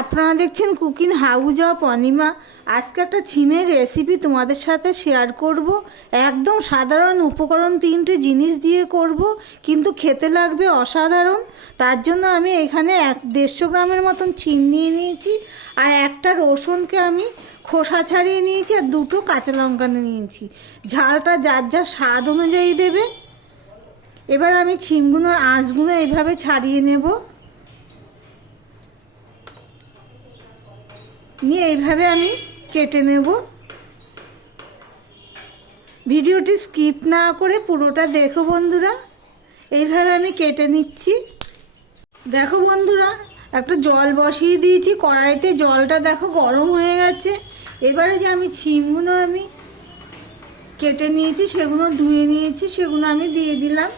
আপনারা দেখছেন cooking house of Anima. আজকে একটা ছিমের রেসিপি তোমাদের সাথে শেয়ার করব। একদম সাধারণ উপকরণ তিনটে জিনিস দিয়ে করব, কিন্তু খেতে লাগবে অসাধারণ। তার জন্য আমি এখানে এক দেড়শো গ্রামের মতন ছিম নিয়ে নিয়েছি, আর একটা রসুনকে আমি খোসা ছাড়িয়ে নিয়েছি, আর দুটো কাঁচা লঙ্কা নিয়েছি। ঝালটা যার যার স্বাদ অনুযায়ী দেবে। এবার আমি ছিমগুলোর আঁশগুলো এইভাবে ছাড়িয়ে নেব। নিয়ে এইভাবে আমি কেটে নেব। ভিডিওটি স্কিপ না করে পুরোটা দেখো বন্ধুরা। এইভাবে আমি কেটে নিচ্ছি। দেখো বন্ধুরা, একটা জল বসিয়ে দিয়েছি, কড়াইতে জলটা দেখো গরম হয়ে গেছে। এবারে যে আমি ছিমগুলো আমি কেটে নিয়েছি, সেগুলো ধুয়ে নিয়েছি, সেগুলো আমি দিয়ে দিলাম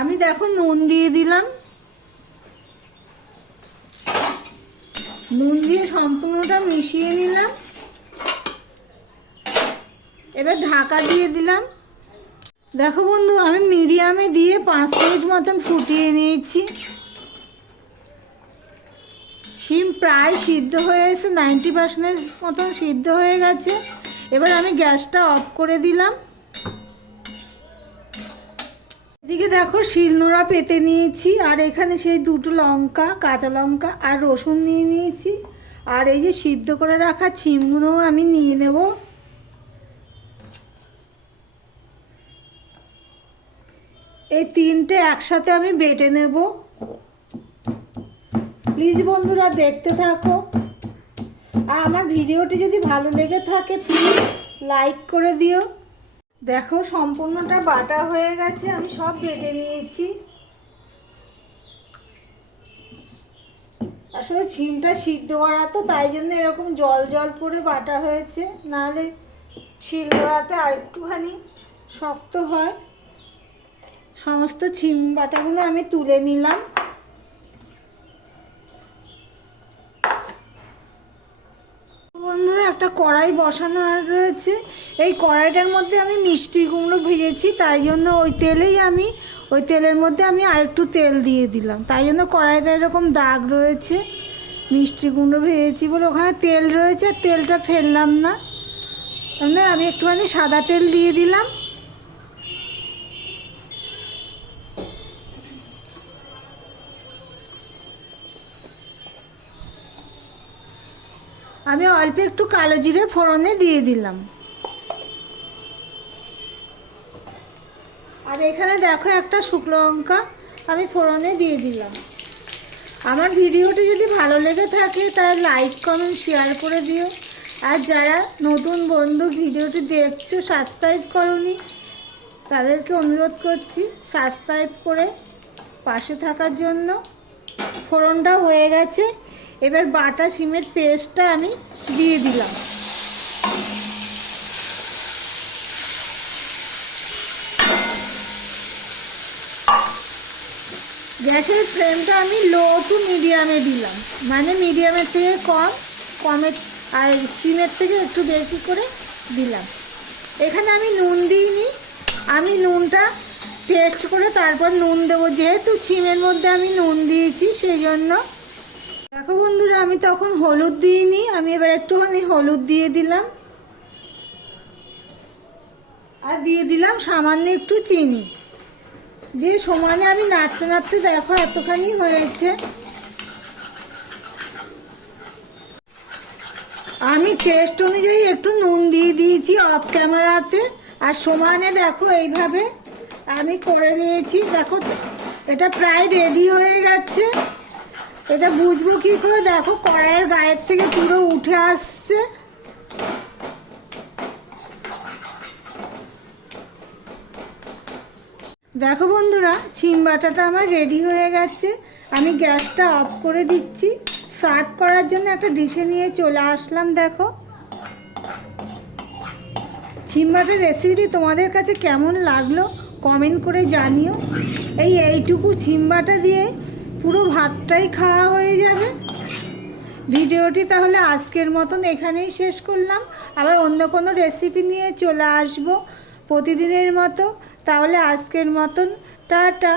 আমি দেখো নুন দিয়ে দিলাম। নুন দিয়ে সম্পূর্ণটা মিশিয়ে নিলাম। এবার ঢাকা দিয়ে দিলাম। দেখো বন্ধু, আমি মিডিয়ামে দিয়ে পাঁচ মিনিট মতন ফুটিয়ে নিয়েছি। শিম প্রায় সিদ্ধ হয়ে এসে নাইনটি পার্সেন্টেজ মতন সিদ্ধ হয়ে গেছে। এবার আমি গ্যাসটা অফ করে দিলাম। দেখো, শিলনোড়া পেতে নিয়েছি, আর এখানে সেই দুটো লঙ্কা, কাঁচা লঙ্কা আর রসুন নিয়ে নিয়েছি। আর এই যে সিদ্ধ করে রাখা ছিমগুলোও আমি নিয়ে নেব। এই তিনটে একসাথে আমি বেটে নেব। প্লিজ বন্ধুরা, দেখতে থাকো। আর আমার ভিডিওটি যদি ভালো লেগে থাকে, প্লিজ লাইক করে দিও। দেখো, সম্পূর্ণটা বাটা হয়ে গেছে, আমি সব বেটে নিয়েছি। আসলে ছিমটা সিদ্ধ করা তো, তাই জন্য এরকম জল জল করে বাটা হয়েছে। নাহলে শিলনোড়াতে আরেকটুখানি শক্ত হয়। সমস্ত ছিম বাটাগুলো আমি তুলে নিলাম বন্ধুরা একটা কড়াই বসানো রয়েছে। এই কড়াইটার মধ্যে আমি মিষ্টি কুমড়ো ভেজেছি, তাই জন্য ওই তেলেই আমি, ওই তেলের মধ্যে আমি আরেকটু তেল দিয়ে দিলাম। তাই জন্য কড়াইটা এরকম দাগ রয়েছে। মিষ্টি কুমড়ো ভেজেছি বলে ওখানে তেল রয়েছে তেলটা ফেললাম না। তাহলে আমি একটুখানি সাদা তেল দিয়ে দিলাম। আমি অল্প একটু কালো জিরে ফোড়নে দিয়ে দিলাম। আর এখানে দেখো একটা শুকনো লঙ্কা আমি ফোড়নে দিয়ে দিলাম। আমার ভিডিওটি যদি ভালো লেগে থাকে তাহলে লাইক, কমেন্ট, শেয়ার করে দিও। আর যারা নতুন বন্ধু ভিডিওটি দেখছ সাবস্ক্রাইব করনি, তাদেরকে অনুরোধ করছি সাবস্ক্রাইব করে পাশে থাকার জন্য। ফোড়নটা হয়ে গেছে। এবার বাটা সিমের পেস্টটা আমি দিয়ে দিলাম। গ্যাসের ফ্লেমটা আমি লো টু মিডিয়ামে দিলাম। মানে মিডিয়ামের থেকে কম, কমের, আর সিমের থেকে একটু বেশি করে দিলাম। এখানে আমি নুন দিইনি। আমি নুনটা টেস্ট করে তারপর নুন দেবো। যেহেতু সিমের মধ্যে আমি নুন দিয়েছি, সেই জন্য দেখো বন্ধুরা, আমি তখন হলুদ দিইনি, আমি এবার একটুখানি হলুদ দিয়ে দিলাম। আর দিয়ে দিলাম সামান্য একটু চিনি। দিয়ে সমানে আমি নাড়তে নাড়তে দেখো এতখানি হয়েছে। আমি টেস্ট অনুযায়ী একটু নুন দিয়ে দিয়েছি অফ ক্যামেরাতে আর সমানে দেখো এইভাবে আমি করে নিয়েছি দেখো, এটা প্রায় রেডি হয়ে গেছে। এটা বুঝব কি করে? দেখো, কড়াইয়ের গায়ের থেকে পুরো উঠে আসছে। দেখো বন্ধুরা বাটাটা আমার রেডি হয়ে গেছে। আমি গ্যাসটা অফ করে দিচ্ছি। সার্ভ করার জন্য একটা ডিশে নিয়ে চলে আসলাম, দেখো। বাটার রেসিপি তোমাদের কাছে কেমন লাগল? কমেন্ট করে জানিও। এই এইটুকু বাটা দিয়ে পুরো ভাতটাই খাওয়া হয়ে যাবে। ভিডিওটি তাহলে আজকের মতন এখানেই শেষ করলাম। আবার অন্য কোনো রেসিপি নিয়ে চলে আসব প্রতিদিনের মতো। তাহলে আজকের মতন, টাটা।